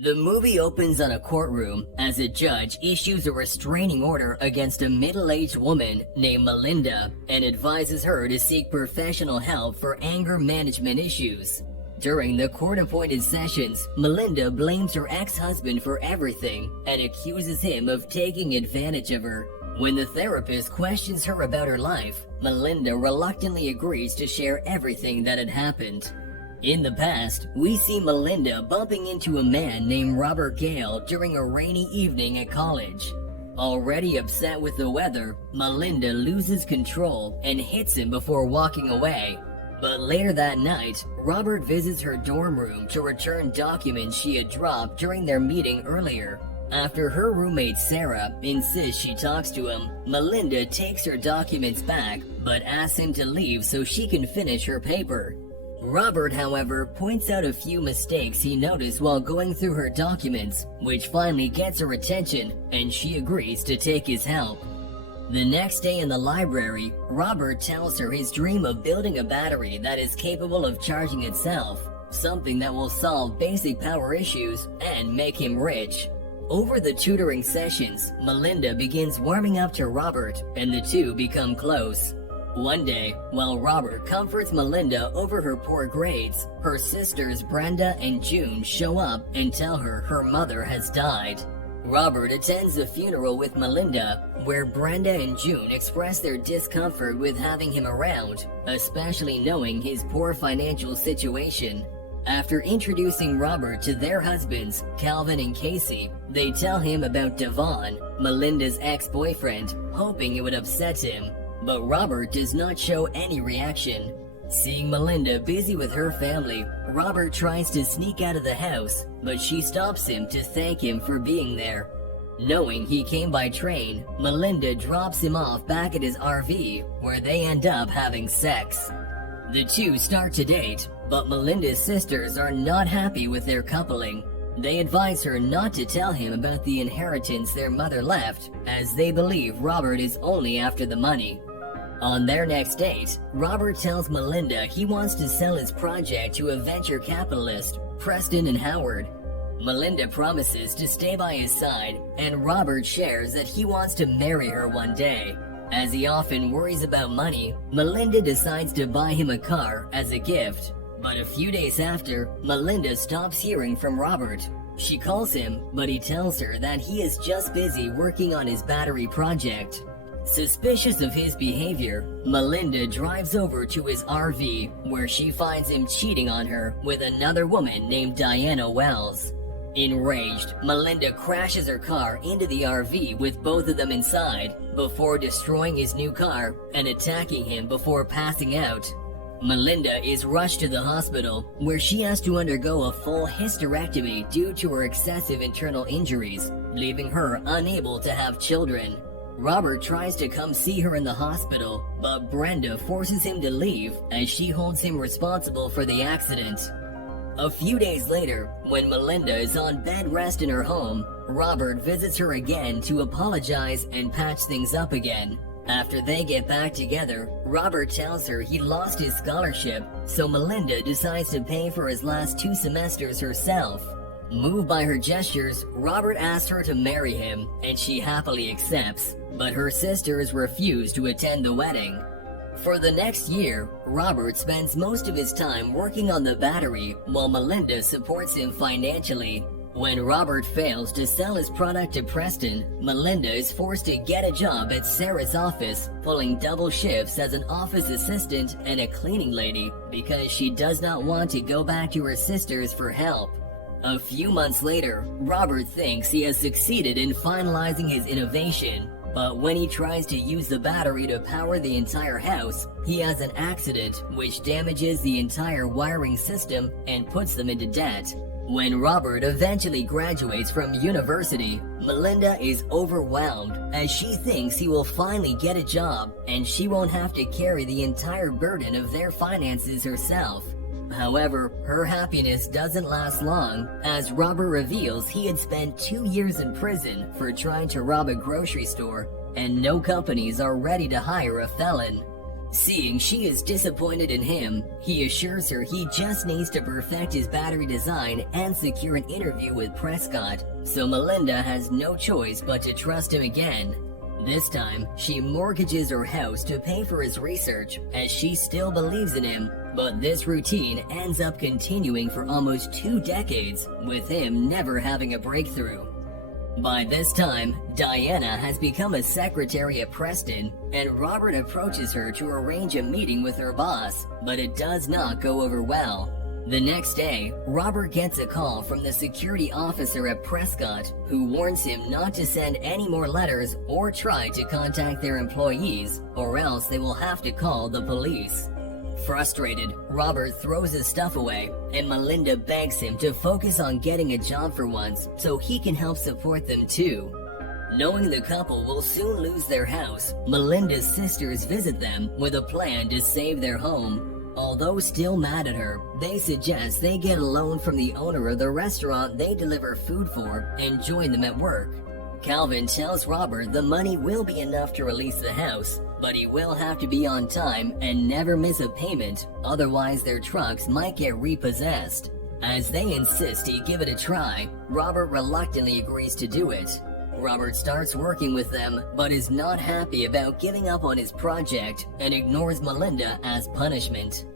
The movie opens on a courtroom as a judge issues a restraining order against a middle-aged woman named Melinda and advises her to seek professional help for anger management issues. During the court-appointed sessions, Melinda blames her ex-husband for everything and accuses him of taking advantage of her. When the therapist questions her about her life, Melinda reluctantly agrees to share everything that had happened. In the past, we see Melinda bumping into a man named Robert Gale during a rainy evening at college. Already upset with the weather, Melinda loses control and hits him before walking away. But later that night, Robert visits her dorm room to return documents she had dropped during their meeting earlier. After her roommate Sarah insists she talks to him, Melinda takes her documents back but asks him to leave so she can finish her paper. Robert, however, points out a few mistakes he noticed while going through her documents, which finally gets her attention, and she agrees to take his help. The next day in the library, Robert tells her his dream of building a battery that is capable of charging itself, something that will solve basic power issues and make him rich. Over the tutoring sessions, Melinda begins warming up to Robert, and the two become close. One day, while Robert comforts Melinda over her poor grades, her sisters Brenda and June show up and tell her her mother has died. Robert attends the funeral with Melinda, where Brenda and June express their discomfort with having him around, especially knowing his poor financial situation. After introducing Robert to their husbands, Calvin and Casey, they tell him about Devon, Melinda's ex-boyfriend, hoping it would upset him. But Robert does not show any reaction. Seeing Melinda busy with her family, Robert tries to sneak out of the house, but she stops him to thank him for being there. Knowing he came by train, Melinda drops him off back at his RV, where they end up having sex. The two start to date, but Melinda's sisters are not happy with their coupling. They advise her not to tell him about the inheritance their mother left, as they believe Robert is only after the money. On their next date, Robert tells Melinda he wants to sell his project to a venture capitalist, Preston and Howard. Melinda promises to stay by his side, and Robert shares that he wants to marry her one day. As he often worries about money, Melinda decides to buy him a car as a gift. But a few days after, Melinda stops hearing from Robert. She calls him, but he tells her that he is just busy working on his battery project. Suspicious of his behavior, Melinda drives over to his RV, where she finds him cheating on her with another woman named Diana Wells. Enraged, Melinda crashes her car into the RV with both of them inside, before destroying his new car and attacking him before passing out. Melinda is rushed to the hospital, where she has to undergo a full hysterectomy due to her excessive internal injuries, leaving her unable to have children. Robert tries to come see her in the hospital, but Brenda forces him to leave as she holds him responsible for the accident. A few days later, when Melinda is on bed rest in her home, Robert visits her again to apologize and patch things up again. After they get back together, Robert tells her he lost his scholarship, so Melinda decides to pay for his last 2 semesters herself. Moved by her gestures, Robert asks her to marry him, and she happily accepts, but her sisters refuse to attend the wedding. For the next year, Robert spends most of his time working on the battery while Melinda supports him financially. When Robert fails to sell his product to Preston, Melinda is forced to get a job at Sarah's office, pulling double shifts as an office assistant and a cleaning lady because she does not want to go back to her sisters for help. A few months later, Robert thinks he has succeeded in finalizing his innovation, but when he tries to use the battery to power the entire house, he has an accident which damages the entire wiring system and puts them into debt. When Robert eventually graduates from university, Melinda is overwhelmed as she thinks he will finally get a job and she won't have to carry the entire burden of their finances herself. However, her happiness doesn't last long, as Robert reveals he had spent 2 years in prison for trying to rob a grocery store, and no companies are ready to hire a felon. Seeing she is disappointed in him, he assures her he just needs to perfect his battery design and secure an interview with Prescott, so Melinda has no choice but to trust him again. This time, she mortgages her house to pay for his research, as she still believes in him, but this routine ends up continuing for almost 2 decades, with him never having a breakthrough. By this time, Diana has become a secretary at Preston, and Robert approaches her to arrange a meeting with her boss, but it does not go over well. The next day, Robert gets a call from the security officer at Prescott, who warns him not to send any more letters or try to contact their employees, or else they will have to call the police. Frustrated, Robert throws his stuff away, and Melinda begs him to focus on getting a job for once so he can help support them too. Knowing the couple will soon lose their house, Melinda's sisters visit them with a plan to save their home. Although still mad at her, they suggest they get a loan from the owner of the restaurant they deliver food for and join them at work. Calvin tells Robert the money will be enough to release the house, but he will have to be on time and never miss a payment, otherwise their trucks might get repossessed. As they insist he give it a try, Robert reluctantly agrees to do it. Robert starts working with them, but is not happy about giving up on his project and ignores Melinda as punishment.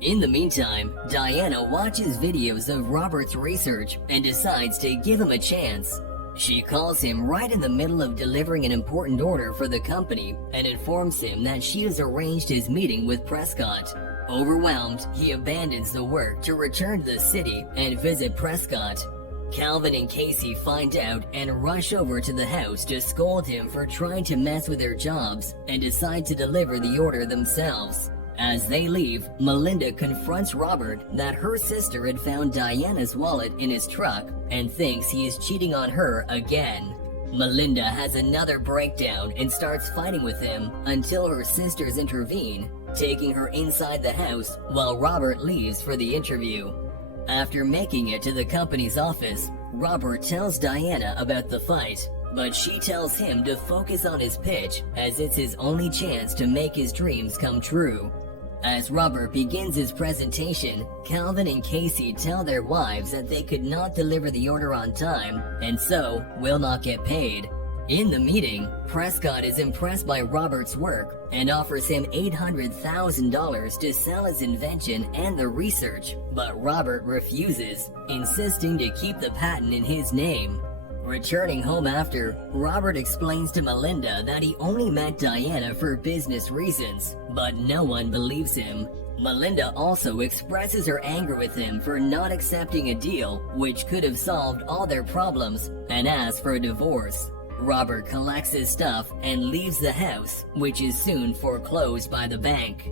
In the meantime, Diana watches videos of Robert's research and decides to give him a chance. She calls him right in the middle of delivering an important order for the company and informs him that she has arranged his meeting with Prescott. Overwhelmed, he abandons the work to return to the city and visit Prescott. Calvin and Casey find out and rush over to the house to scold him for trying to mess with their jobs and decide to deliver the order themselves. As they leave, Melinda confronts Robert that her sister had found Diana's wallet in his truck and thinks he is cheating on her again. Melinda has another breakdown and starts fighting with him until her sisters intervene, taking her inside the house while Robert leaves for the interview. After making it to the company's office, Robert tells Diana about the fight, but she tells him to focus on his pitch as it's his only chance to make his dreams come true. As Robert begins his presentation, Calvin and Casey tell their wives that they could not deliver the order on time and so will not get paid. In the meeting, Prescott is impressed by Robert's work and offers him $800,000 to sell his invention and the research, but Robert refuses, insisting to keep the patent in his name. Returning home after, Robert explains to Melinda that he only met Diana for business reasons, but no one believes him. Melinda also expresses her anger with him for not accepting a deal which could have solved all their problems and asks for a divorce. Robert collects his stuff and leaves the house, which is soon foreclosed by the bank.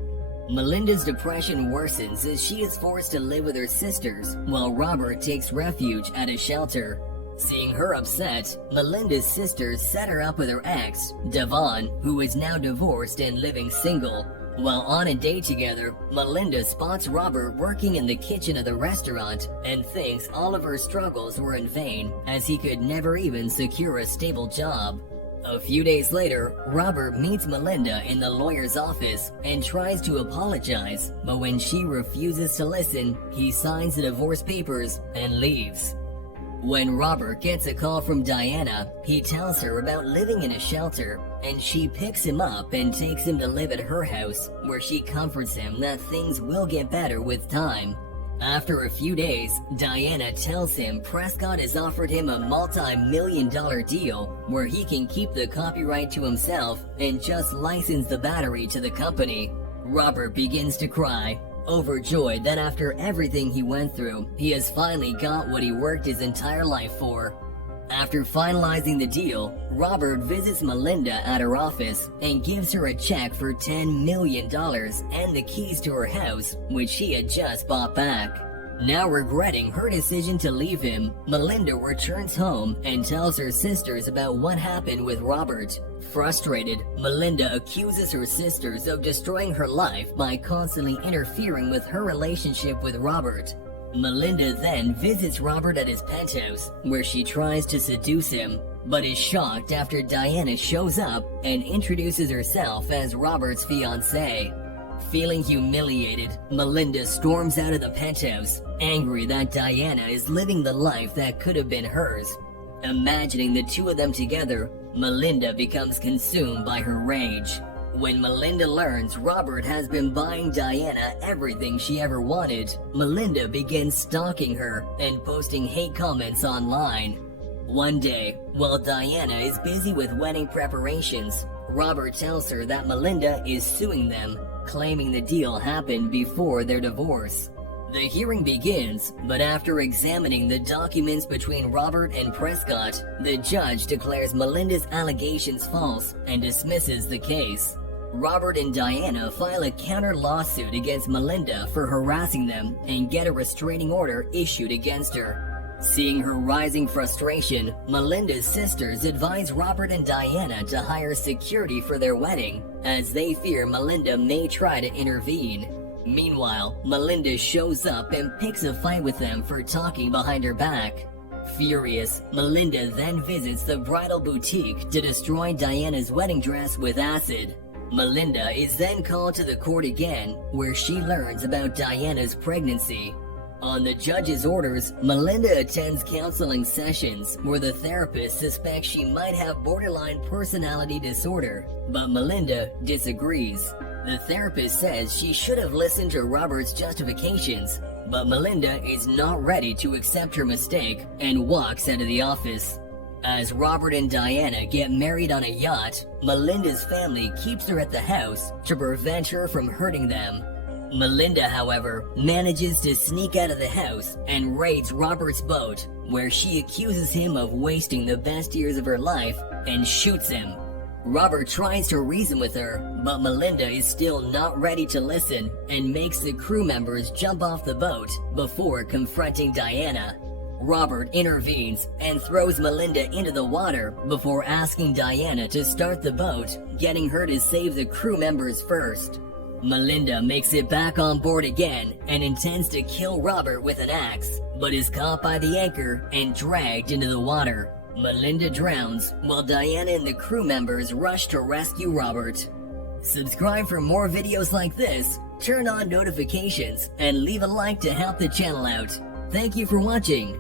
Melinda's depression worsens as she is forced to live with her sisters, while Robert takes refuge at a shelter. Seeing her upset, Melinda's sisters set her up with her ex, Devon, who is now divorced and living single. While on a date together, Melinda spots Robert working in the kitchen of the restaurant and thinks all of her struggles were in vain, as he could never even secure a stable job. A few days later, Robert meets Melinda in the lawyer's office and tries to apologize, but when she refuses to listen, he signs the divorce papers and leaves. When Robert gets a call from Diana, he tells her about living in a shelter, and she picks him up and takes him to live at her house, where she comforts him that things will get better with time. After a few days, Diana tells him Prescott has offered him a multi-million-dollar deal where he can keep the copyright to himself and just license the battery to the company. Robert begins to cry, overjoyed that after everything he went through, he has finally got what he worked his entire life for. After finalizing the deal, Robert visits Melinda at her office and gives her a check for $10 million and the keys to her house, which she had just bought back. Now regretting her decision to leave him, Melinda returns home and tells her sisters about what happened with Robert. Frustrated, Melinda accuses her sisters of destroying her life by constantly interfering with her relationship with Robert. Melinda then visits Robert at his penthouse, where she tries to seduce him, but is shocked after Diana shows up and introduces herself as Robert's fiancée. Feeling humiliated, Melinda storms out of the penthouse, angry that Diana is living the life that could have been hers. Imagining the two of them together, Melinda becomes consumed by her rage. When Melinda learns Robert has been buying Diana everything she ever wanted, Melinda begins stalking her and posting hate comments online. One day, while Diana is busy with wedding preparations, Robert tells her that Melinda is suing them, claiming the deal happened before their divorce. The hearing begins, but after examining the documents between Robert and Prescott, the judge declares Melinda's allegations false and dismisses the case. Robert and Diana file a counter lawsuit against Melinda for harassing them and get a restraining order issued against her. Seeing her rising frustration, Melinda's sisters advise Robert and Diana to hire security for their wedding, as they fear Melinda may try to intervene. Meanwhile, Melinda shows up and picks a fight with them for talking behind her back. Furious, Melinda then visits the bridal boutique to destroy Diana's wedding dress with acid. Melinda is then called to the court again, where she learns about Diana's pregnancy. On the judge's orders, Melinda attends counseling sessions where the therapist suspects she might have borderline personality disorder, but Melinda disagrees. The therapist says she should have listened to Robert's justifications, but Melinda is not ready to accept her mistake and walks out of the office. As Robert and Diana get married on a yacht, Melinda's family keeps her at the house to prevent her from hurting them. Melinda, however, manages to sneak out of the house and raids Robert's boat, where she accuses him of wasting the best years of her life and shoots him. Robert tries to reason with her, but Melinda is still not ready to listen and makes the crew members jump off the boat before confronting Diana. Robert intervenes and throws Melinda into the water before asking Diana to start the boat, getting her to save the crew members first. Melinda makes it back on board again and intends to kill Robert with an axe, but is caught by the anchor and dragged into the water. Melinda drowns while Diana and the crew members rush to rescue Robert. Subscribe for more videos like this, turn on notifications, and leave a like to help the channel out. Thank you for watching.